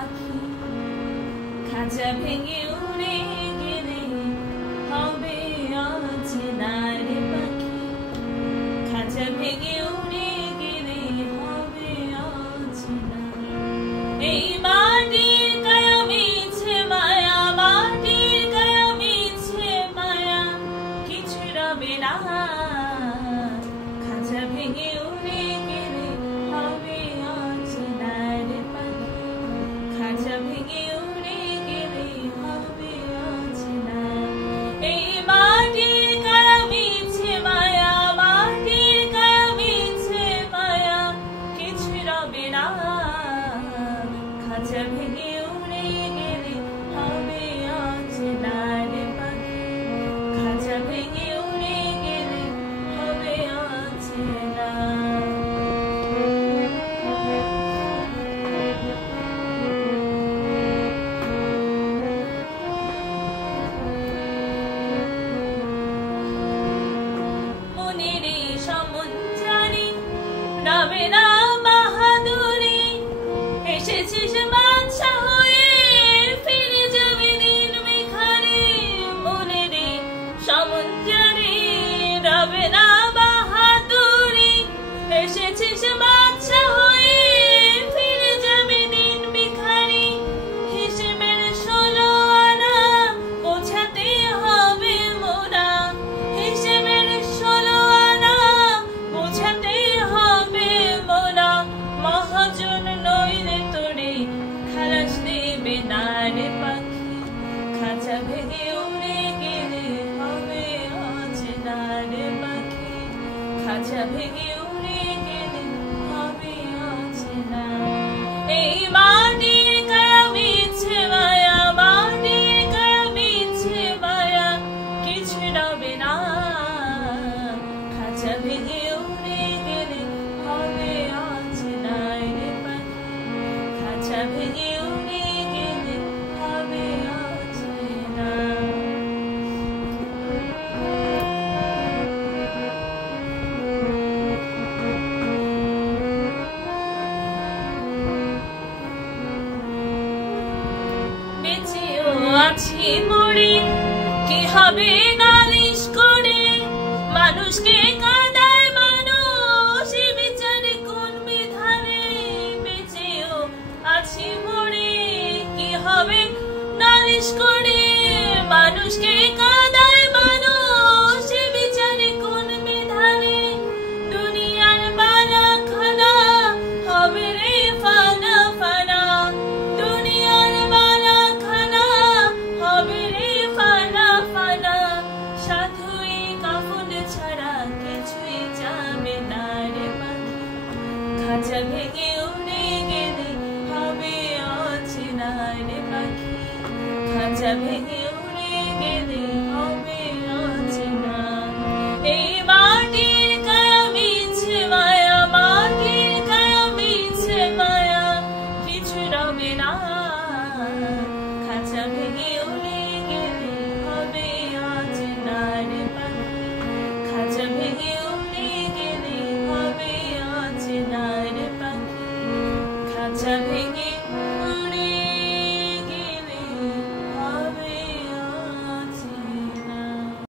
পাখি খাঁচা ভেঙে উড়ে গেলে হবে অচেনা রে পাখি খাঁচা ভেঙে উড়ে গেলে হবে অচেনা এই মাটির গায়ে মিছে মায়া মাটির গায়ে মিছে মায়া কিছু রবে না খাঁচা ভেঙে উড়ে গেলে হবে অচেনা রে পাখি খাঁচা ভেঙে উড়ে গেলে হবে অচেনা এই মাটির গায়ে মিছে মায়া মাটির গায়ে মিছে মায়া কিছু রবে না খাঁচা ভেঙে উড়ে গেলে হবে অচেনা রে পাখি খাঁচা ভেঙে উড়ে গেলে হবে অচেনা মনের সমুদ্রে রবে না বাহাদুরি এসেছিস বাদশা হয়ে ফিরে যাবে দিন ভিখারি মনের সমুদ্রে রবে না বাহাদুরি এসেছিস বাদশা হয়ে ফিরে যাবে দিন ভিখারি হিসেবের 16 আনা বোঝাতে হবে মোরা হিসেবের 16 আনা বোঝাতে হবে মোরা মহাজন নইলে তোরে খালাস দেবে না রে পাখি খাঁচা ভেঙে উড়ে গেলে হবে অচেনা রে পাখি খাঁচা ভেঙে উড়ে গেলে হবে অচেনা এই মাটির গায়ে মিছে মায়া মাটির গায়ে মিছে মায়া কিছু রবে না খাঁচা ভেঙে উড়ে গেলে হবে অচেনা রে পাখি খাঁচা ভেঙে উড়ে গেলে হবে অচেনা বেঁচেও আছি মরে কি হবে নালিশ করে মানুষকে কাঁদায় মানুষ এ বিচারে কোন বিধানে বেঁচেও আছি মরে কি হবে নালিশ করে মানুষকে কাঁদায় মানুষ এ বিচারে কোন বিধানে দুনিয়ার বালা খানা হবে রে ফানা ফানা দুনিয়ার বালা খানা হবে রে ফানা ফানা সাধুই কাফন ছাড়া কিছুই যাবে না রে পাখি খাঁচা ভেঙে উড়ে গেলে হবে অচেনা রে পাখি খাঁচা ভেঙে